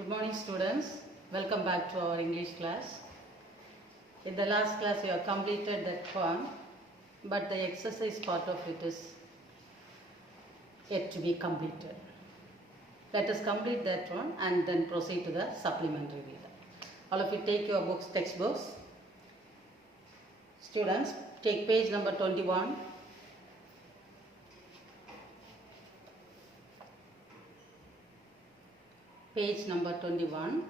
Good morning students, welcome back to our English class. In the last class you have completed that poem, but the exercise part of it is yet to be completed. Let us complete that one and then proceed to the supplementary reader. All of you take your books, textbooks. Students, take page number 21. Page number 21.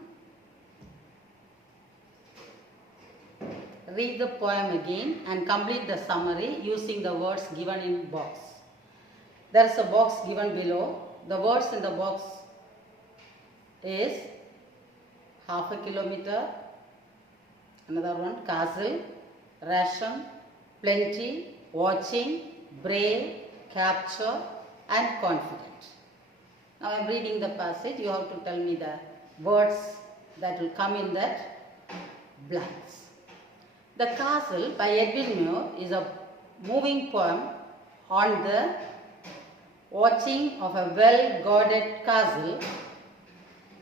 Read the poem again and complete the summary using the words given in box. There is a box given below. The words in the box is half a kilometer, another one, castle, ration, plenty, watching, brave, capture and confident. Now I am reading the passage. You have to tell me the words that will come in that blanks. The Castle by Edwin Muir is a moving poem on the watching of a well-guarded castle.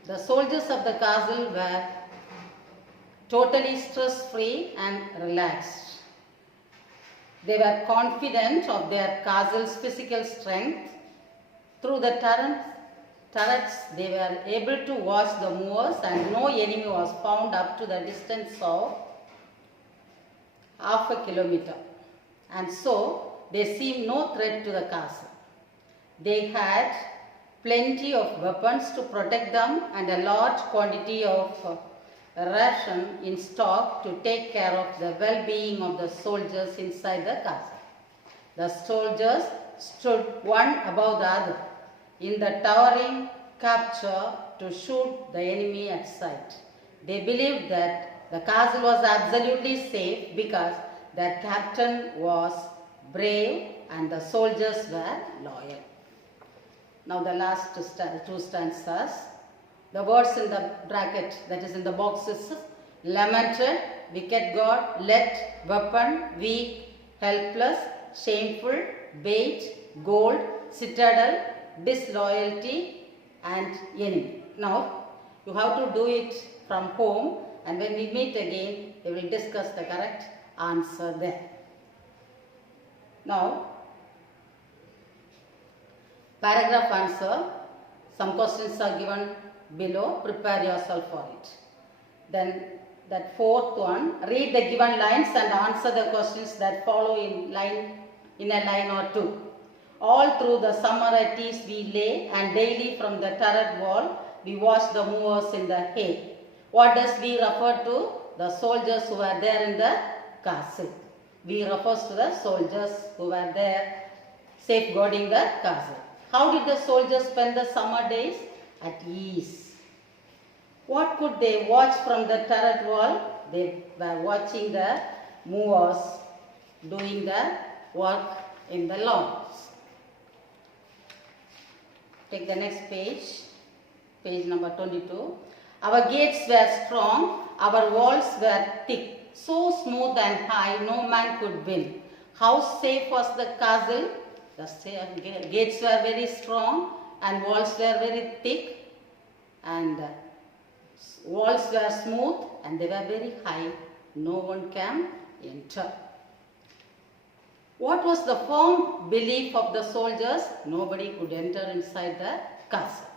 The soldiers of the castle were totally stress-free and relaxed. They were confident of their castle's physical strength. Through the turrets, they were able to watch the movers, and no enemy was found up to the distance of half a kilometer. And so, they seemed no threat to the castle. They had plenty of weapons to protect them and a large quantity of ration in stock to take care of the well-being of the soldiers inside the castle. The soldiers stood one above the other in the towering capture to shoot the enemy at sight. They believed that the castle was absolutely safe because their captain was brave and the soldiers were loyal. Now the last two stanzas. The words in the bracket, that is in the boxes, lamented, wicked God, let, weapon, weak, helpless, shameful, bait, gold, citadel, disloyalty and enemy. Now you have to do it from home, and when we meet again we will discuss the correct answer there. Now paragraph answer. Some questions are given below. Prepare yourself for it. Then that fourth one, read the given lines and answer the questions that follow in a line or two. All through the summer at ease we lay, and daily from the turret wall we watched the movers in the hay. What does we refer to? The soldiers who were there in the castle. We refers to the soldiers who were there safeguarding the castle. How did the soldiers spend the summer days? At ease. What could they watch from the turret wall? They were watching the movers doing the work in the lawns. Take the next page, page number 22. Our gates were strong, our walls were thick, so smooth and high no man could win. How safe was the castle? The gates were very strong and walls were very thick, and walls were smooth and they were very high. No one can enter. What was the firm belief of the soldiers? Nobody could enter inside the castle.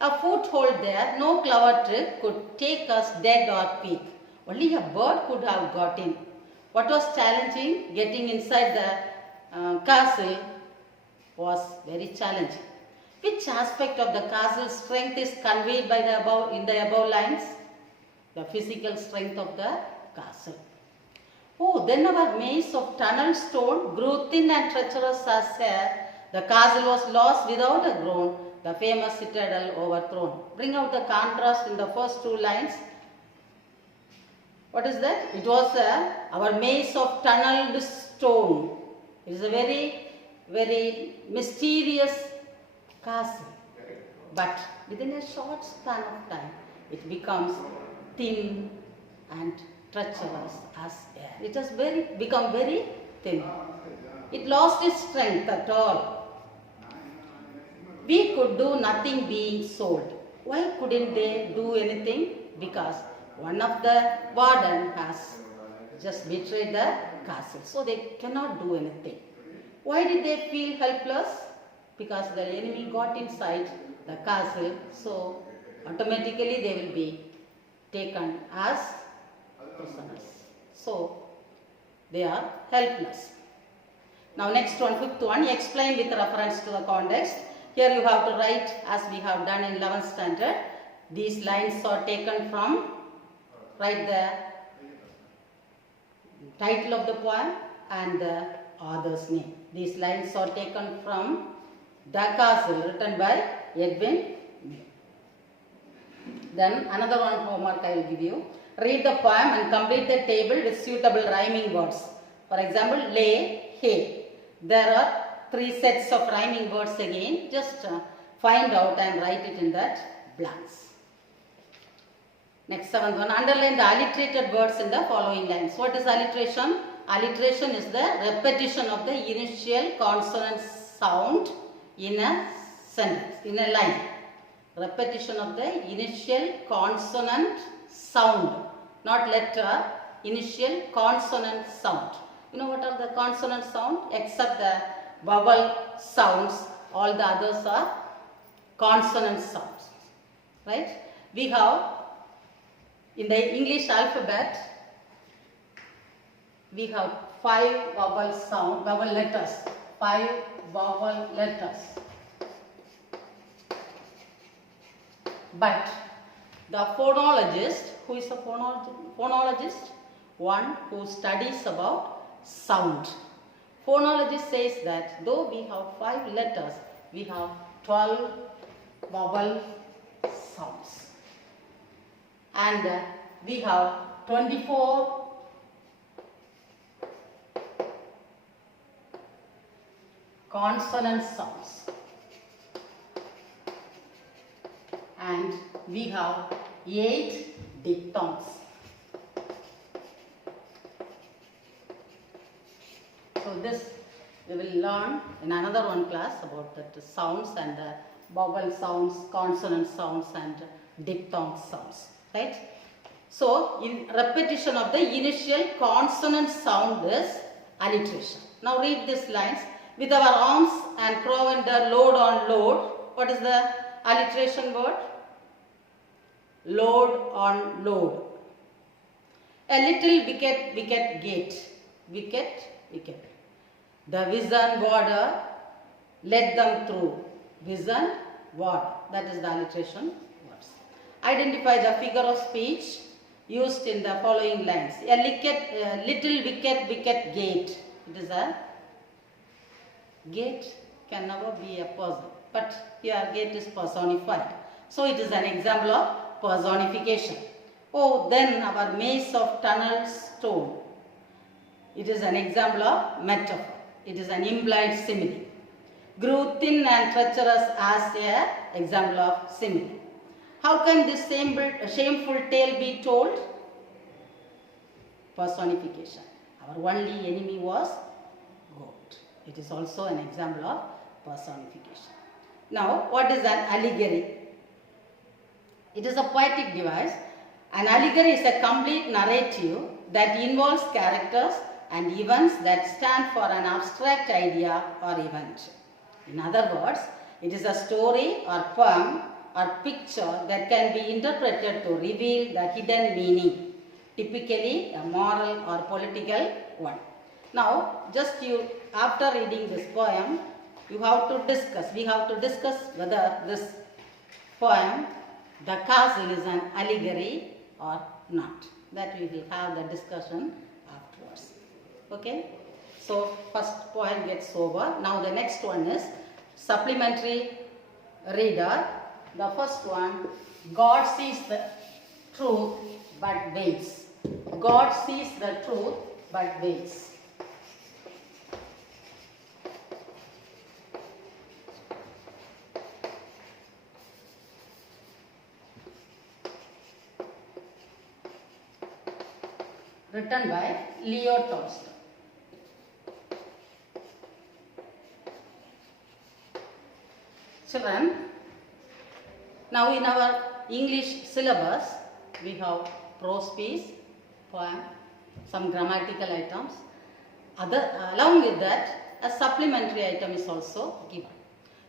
A foothold there, no clever trick could take us dead or peak. Only a bird could have got in. What was challenging? Getting inside the castle was very challenging. Which aspect of the castle's strength is conveyed by the above lines? The physical strength of the castle. Oh, then our maze of tunnel stone grew thin and treacherous as air. The castle was lost without a groan, the famous citadel overthrown. Bring out the contrast in the first two lines. What is that? It was our maze of tunneled stone. It is a very, very mysterious castle. But within a short span of time, it becomes thin and treacherous as air. It has become very thin. It lost its strength at all. We could do nothing being sold. Why couldn't they do anything? Because one of the warden has just betrayed the castle, so they cannot do anything. Why did they feel helpless? Because the enemy got inside the castle, so automatically they will be taken as prisoners. So they are helpless. Now next one, fifth one, explain with reference to the context. Here you have to write as we have done in 11th standard. These lines are taken from, write the title of the poem and the author's name. These lines are taken from The Castle, written by Edwin Mure. Then another one homework I will give you. Read the poem and complete the table with suitable rhyming words. For example, lay, hay. There are 3 sets of rhyming words again. Just find out and write it in that blanks. Next, 7th one. Underline the alliterated words in the following lines. What is alliteration? Alliteration is the repetition of the initial consonant sound in a sentence, in a line. Repetition of the initial consonant sound, not letter, initial consonant sound. You know what are the consonant sound? Except the vowel sounds, all the others are consonant sounds. Right? We have in the English alphabet, we have 5 vowel letters. 5 vowel letters. But the phonologist, who is a phonologist? One who studies about sound. Phonologist says that though we have 5 letters, we have 12 vowel sounds. And we have 24 consonant sounds. And we have 8 diphthongs. So this we will learn in another one class about the sounds and the vowel sounds, consonant sounds and diphthong sounds. Right? So in repetition of the initial consonant sound is alliteration. Now read these lines. With our arms and provender load on load. What is the alliteration word? Load on load. A little wicket, wicket gate. Wicket, wicket. The vision warder let them through. Vision warder. That is the alliteration words. Identify the figure of speech used in the following lines. A little wicket, wicket gate. It is a gate can never be a person. But here gate is personified. So it is an example of personification. Oh, then our maze of tunnel stone. It is an example of metaphor. It is an implied simile. Grew thin and treacherous as a example of simile. How can this shameful tale be told? Personification. Our only enemy was goat. It is also an example of personification. Now, what is an allegory? It is a poetic device. An allegory is a complete narrative that involves characters and events that stand for an abstract idea or event. In other words, it is a story or poem or picture that can be interpreted to reveal the hidden meaning, typically a moral or political one. Now, just you, after reading this poem, you have to discuss, we have to discuss whether this poem, The Castle, is an allegory or not. That we will have the discussion afterwards. Okay? So, first point gets over. Now, the next one is supplementary reader. The first one, God sees the truth but waits. God sees the truth but waits. Written by Leo Tolstoy. Children, Now in our English syllabus, we have prose piece, poem, some grammatical items. Along with that, a supplementary item is also given.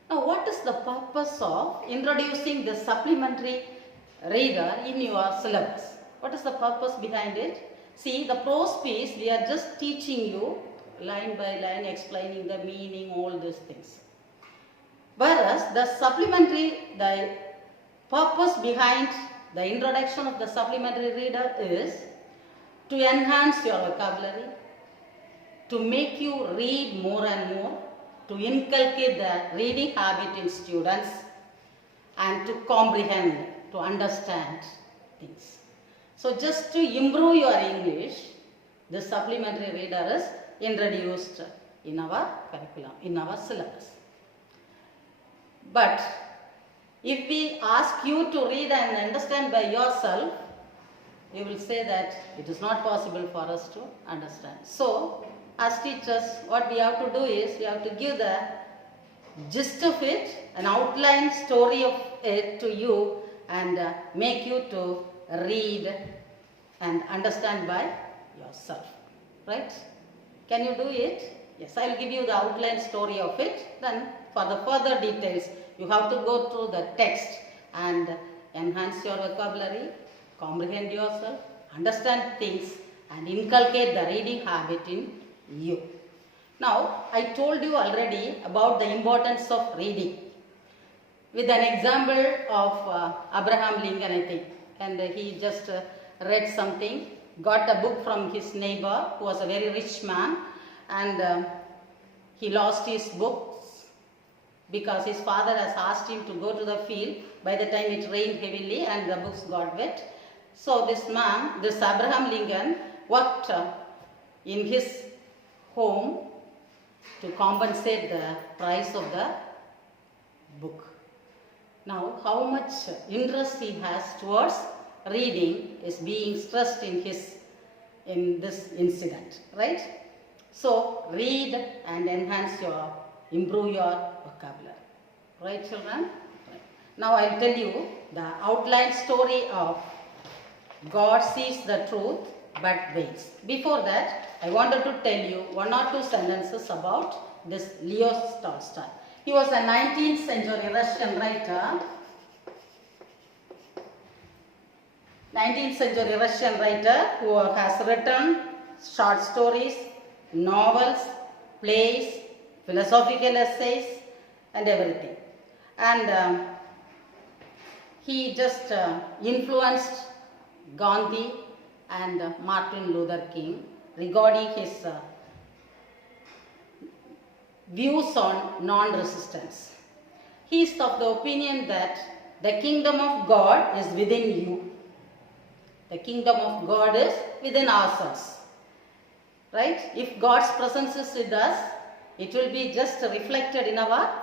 Now what is the purpose of introducing the supplementary reader in your syllabus? What is the purpose behind it? See, the prose piece, we are just teaching you line by line, explaining the meaning, all these things. Whereas the purpose behind the introduction of the supplementary reader is to enhance your vocabulary, to make you read more and more, to inculcate the reading habit in students, and to comprehend, to understand things. So just to improve your English, the supplementary reader is introduced in our curriculum, in our syllabus. But if we ask you to read and understand by yourself, you will say that it is not possible for us to understand. So, as teachers, what we have to do is, we have to give the gist of it, an outline story of it to you, and make you to read and understand by yourself. Right? Can you do it? Yes, I will give you the outline story of it. Then for the further details, you have to go through the text and enhance your vocabulary, comprehend yourself, understand things, and inculcate the reading habit in you. Now, I told you already about the importance of reading with an example of Abraham Lincoln, I think. And he just read something, got a book from his neighbor who was a very rich man, and he lost his books because his father has asked him to go to the field. By the time it rained heavily and the books got wet. So this Abraham Lincoln worked in his home to compensate the price of the book. Now, how much interest he has towards reading is being stressed in this incident, right? So, read and improve your vocabulary. Right, children? Right. Now, I'll tell you the outline story of God sees the truth but waits. Before that, I wanted to tell you one or two sentences about this Leo Tolstoy. He was a 19th century Russian writer. 19th century Russian writer who has written short stories, novels, plays, philosophical essays, and everything. And he just influenced Gandhi and Martin Luther King regarding his views on non-resistance. He is of the opinion that the kingdom of God is within you. The kingdom of God is within ourselves. Right? If God's presence is with us, it will be just reflected in our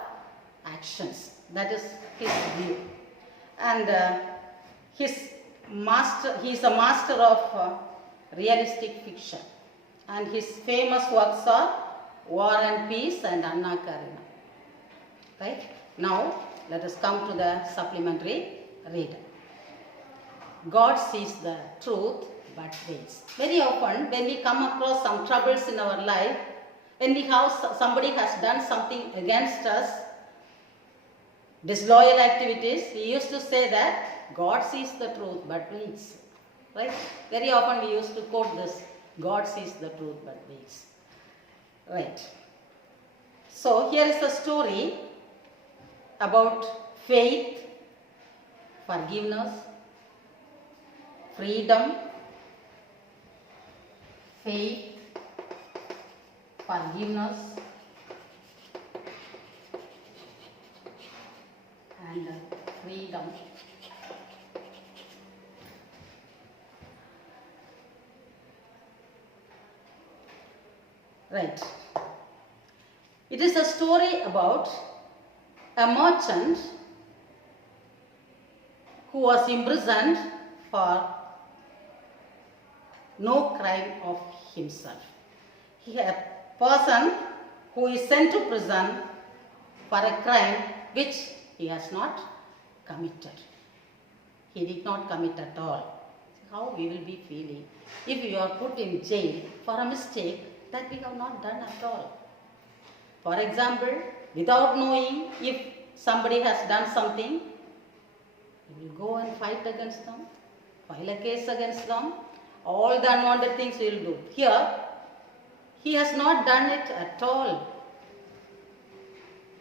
actions. That is his view. And he is a master of realistic fiction. And his famous works are War and Peace and Anna Karenina. Right? Now, let us come to the supplementary reader. God sees the truth but waits. Very often, when we come across some troubles in our life, when somebody has done something against us, disloyal activities, we used to say that God sees the truth but waits. Right? Very often we used to quote this, God sees the truth but waits. Right. So here is a story about faith, forgiveness, freedom, faith, forgiveness, and freedom. Right. It is a story about a merchant who was imprisoned for no crime of himself. A person who is sent to prison for a crime which he has not committed. he did not commit at all. How we will be feeling if we are put in jail for a mistake that we have not done at all. For example, without knowing if somebody has done something, we will go and fight against them, file a case against them, all the unwanted things we will do. Here, he has not done it at all.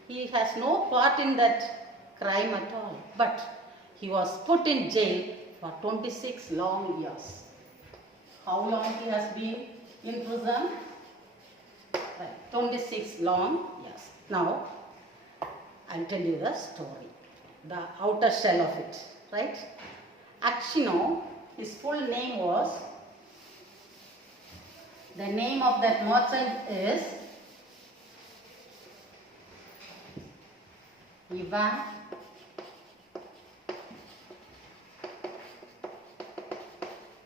He has no part in that crime at all. But he was put in jail for 26 long years. How long he has been in prison? 26 long years. Now, I'll tell you the story, the outer shell of it, right? Acshino, his full name was, the name of that merchant is Ivan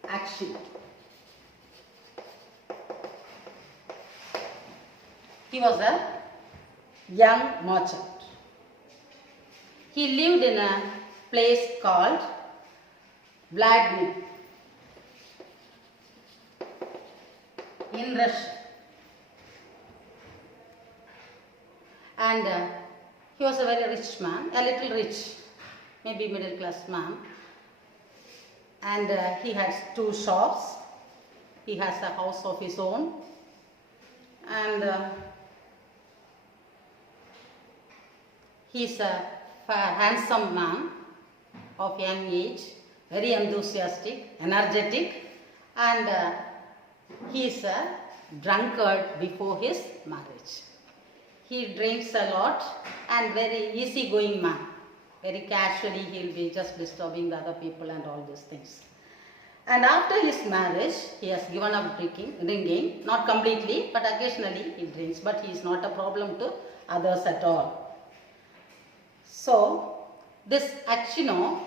Acshino. He was a young merchant. He lived in a place called Vladimir in Russia. And he was a very rich man, a little rich, maybe middle class man. And he had 2 shops. He has a house of his own. And he's a handsome man of young age, very enthusiastic, energetic, and he is a drunkard before his marriage. He drinks a lot and very easygoing man. Very casually he will be just disturbing the other people and all these things. And after his marriage, he has given up drinking, not completely, but occasionally he drinks, but he is not a problem to others at all. So, this Acshino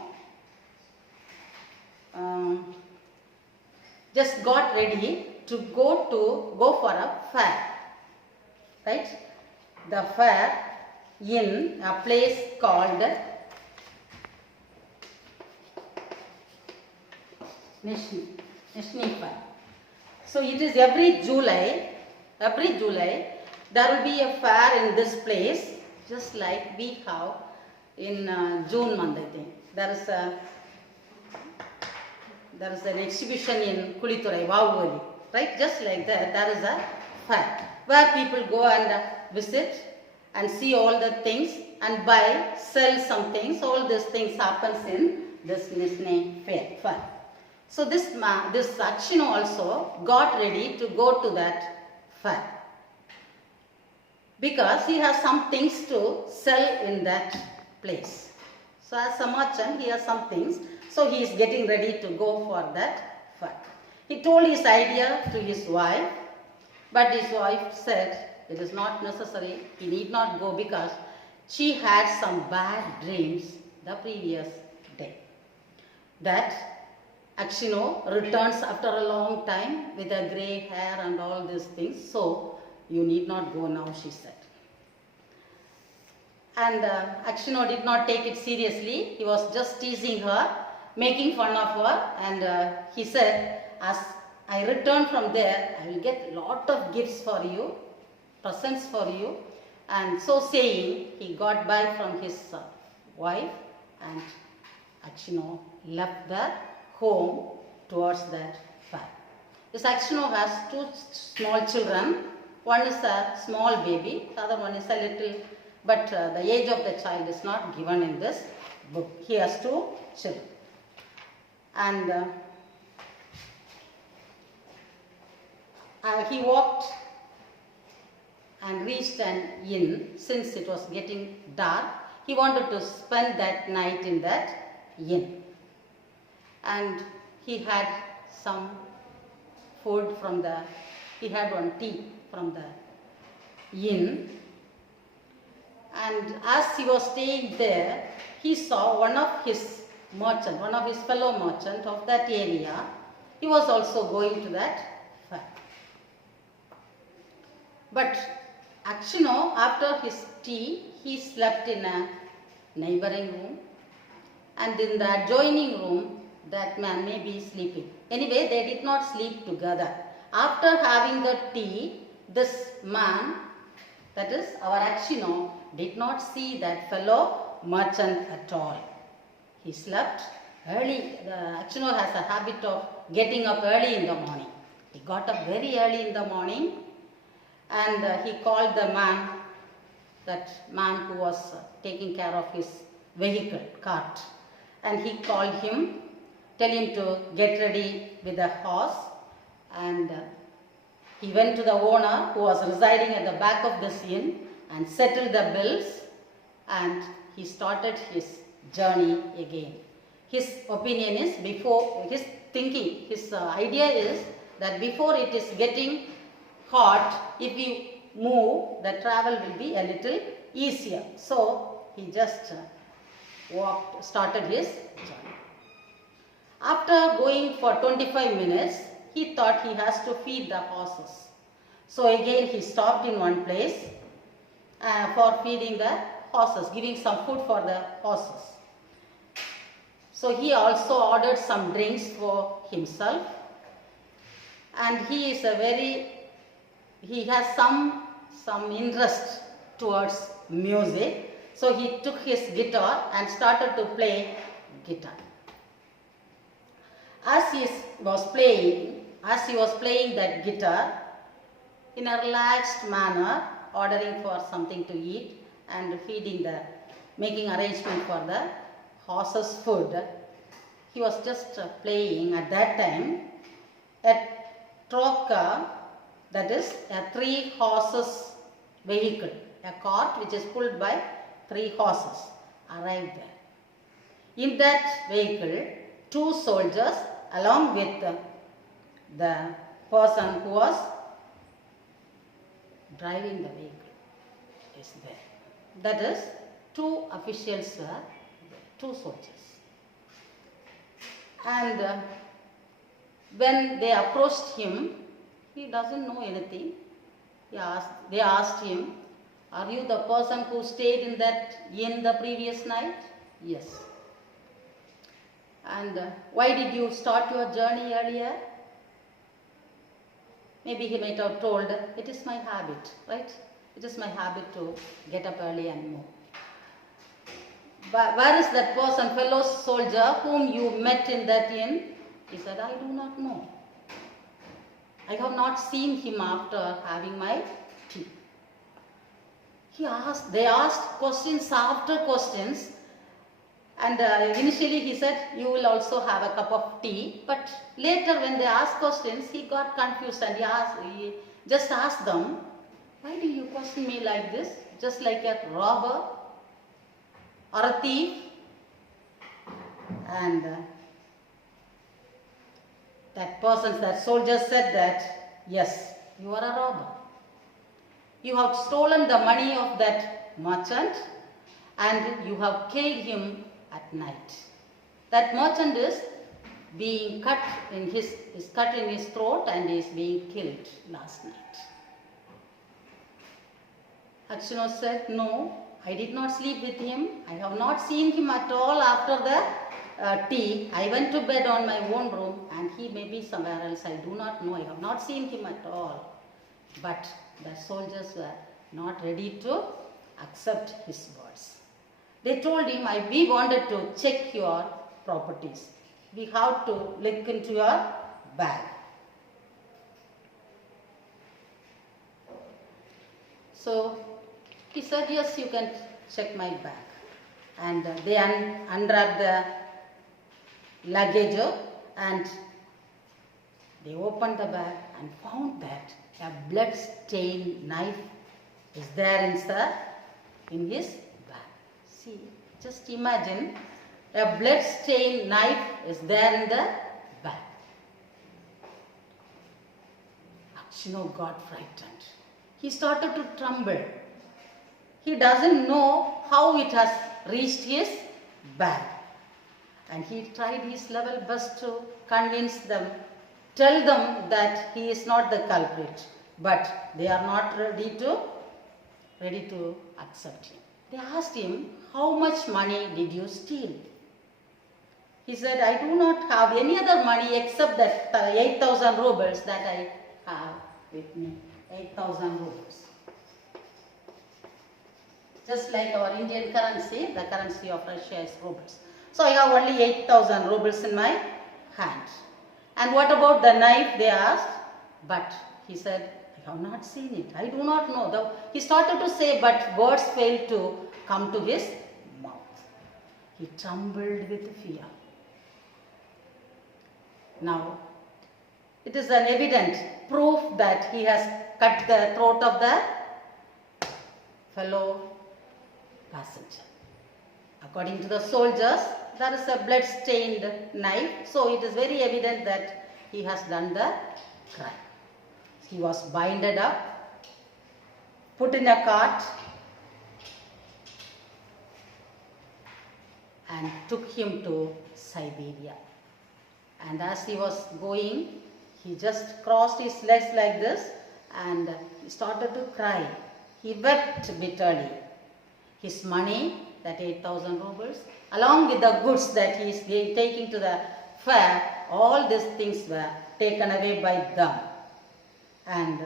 just got ready to go for a fair, right? The fair in a place called Nizhny Fair. So it is every July there will be a fair in this place, just like we have in June month, I think. There is an exhibition in Kuliturai, Vavuvali, right? Just like that, there is a fair where people go and visit and see all the things and buy, sell some things. All these things happens in this Nizhny Fair. So this Acshino also got ready to go to that fair because he has some things to sell in that place. So as a merchant, he has some things. So he is getting ready to go for that fair. He told his idea to his wife, but his wife said it is not necessary, he need not go because she had some bad dreams the previous day. That Acshino returns after a long time with a grey hair and all these things. So, you need not go now, she said. And Acshino did not take it seriously. He was just teasing her, making fun of her. And he said, as I return from there, I will get lot of gifts for you, presents for you. And so saying, he got by from his wife and Acshino left the home towards that fair. This Acshino has 2 small children. One is a small baby, the other one is a little, but the age of the child is not given in this book. He has 2 children. And he walked and reached an inn. Since it was getting dark, he wanted to spend that night in that inn. And he had some food he had one tea from the inn. And as he was staying there, he saw one of his fellow merchant of that area. He was also going to that fair. But Acshino, after his tea, he slept in a neighboring room. and in the adjoining room that man may be sleeping. Anyway, they did not sleep together. After having the tea, this man, that is our Acchino, did not see that fellow merchant at all. He slept early. The Acchino has a habit of getting up early in the morning. He got up very early in the morning, and he called the man, that man who was taking care of his vehicle, cart, and he called him, tell him to get ready with the horse, and he went to the owner who was residing at the back of this inn and settled the bills, and he started his journey again. His opinion is, before, his thinking, his idea is that before it is getting hot, if we move, the travel will be a little easier. So he just started his journey. After going for 25 minutes, he thought he has to feed the horses. So again he stopped in one place for feeding the horses, giving some food for the horses. So he also ordered some drinks for himself, and he has some interest towards music. So he took his guitar and started to play guitar. As he was playing that guitar in a relaxed manner, ordering for something to eat and making arrangement for the horses' food, he was just playing. At that time, a troca, that is a 3 horses vehicle, a cart which is pulled by 3 horses, arrived there. In that vehicle, 2 soldiers along with the person who was driving the vehicle is there. That is, 2 officials were there, 2 soldiers. And when they approached him, he doesn't know anything. They asked him, "Are you the person who stayed in that inn the previous night?" "Yes." "And why did you start your journey earlier?" Maybe he might have told, "It is my habit," right? "It is my habit to get up early and move." "But where is that person, fellow soldier, whom you met in that inn?" He said, "I do not know. I have not seen him after having my tea." They asked questions after questions, and initially he said, "You will also have a cup of tea," but later when they asked questions, he got confused and he just asked them, "Why do you question me like this? Just like a robber or a thief?" And that soldier said that, "Yes, you are a robber. You have stolen the money of that merchant and you have killed him at night. That merchant is being cut in his throat and is being killed last night." Acchino said, "No, I did not sleep with him. I have not seen him at all after the tea. I went to bed on my own room and he may be somewhere else. I do not know. I have not seen him at all." But the soldiers were not ready to accept his words. They told him, "We wanted to check your properties. We have to look into your bag." So he said, "Yes, you can check my bag." And they unwrapped the luggage and they opened the bag and found that a blood-stained knife is there in his bag. See, just imagine, a blood-stained knife is there in the bag. Acchino got frightened. He started to tremble. He doesn't know how it has reached his bag. And he tried his level best to convince them, tell them that he is not the culprit. But they are not ready to accept him. They asked him, "How much money did you steal?" He said, I do not have any other money except that 8,000 rubles that I have with me. 8,000 rubles. Just like our Indian currency, the currency of Russia is rubles. So I have only 8,000 rubles in my hand. And what about the knife, they asked. But he said, I have not seen it. I do not know. He started to say, but words failed to come to his mouth. He trembled with fear. Now, it is an evident proof that he has cut the throat of the fellow passenger. According to the soldiers, there is a blood-stained knife, so it is very evident that he has done the crime. He was binded up, put in a cart, and took him to Siberia. And as he was going, he just crossed his legs like this and he started to cry. He wept bitterly. His money, that 8,000 rubles, along with the goods that he is taking to the fair, all these things were taken away by them. And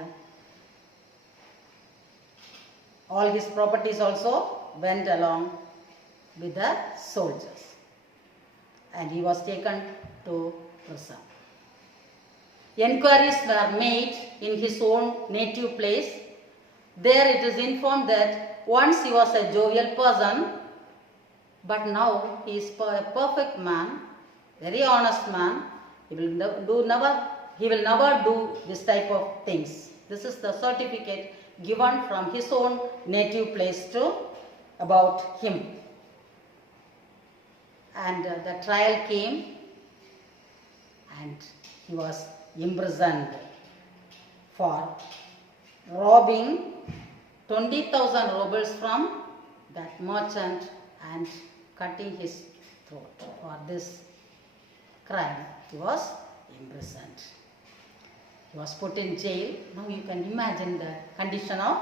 all his properties also went along with the soldiers. And he was taken to prison. Enquiries were made in his own native place. There it is informed that once he was a jovial person, but now he is a perfect man, very honest man. He will never do this type of things. This is the certificate given from his own native place about him. And the trial came and he was imprisoned for robbing 20,000 rubles from that merchant and cutting his throat. For this crime, he was imprisoned. He was put in jail. Now you can imagine the condition of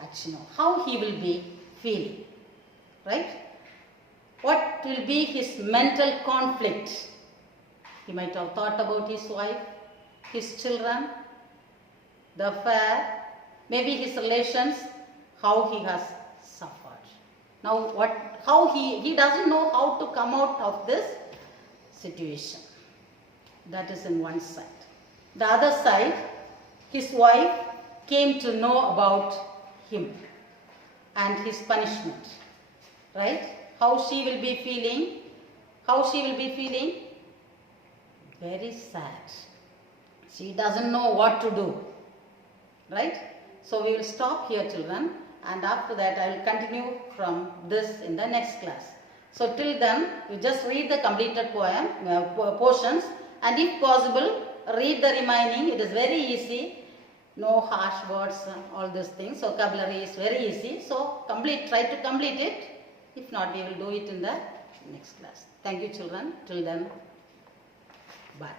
Achinov, how he will be feeling, right? What will be his mental conflict? He might have thought about his wife, his children, the affair, maybe his relations, how he has suffered. Now how he doesn't know how to come out of this situation. That is in one side. The other side, his wife came to know about him and his punishment, right? How she will be feeling? How she will be feeling? Very sad. She doesn't know what to do, right? So we will stop here, children, and after that I will continue from this in the next class. So till then, you just read the completed poem, portions, and if possible, read the remaining. It is very easy. No harsh words, all these things. Vocabulary is very easy. So try to complete it. If not, we will do it in the next class. Thank you, children. Till then, bye.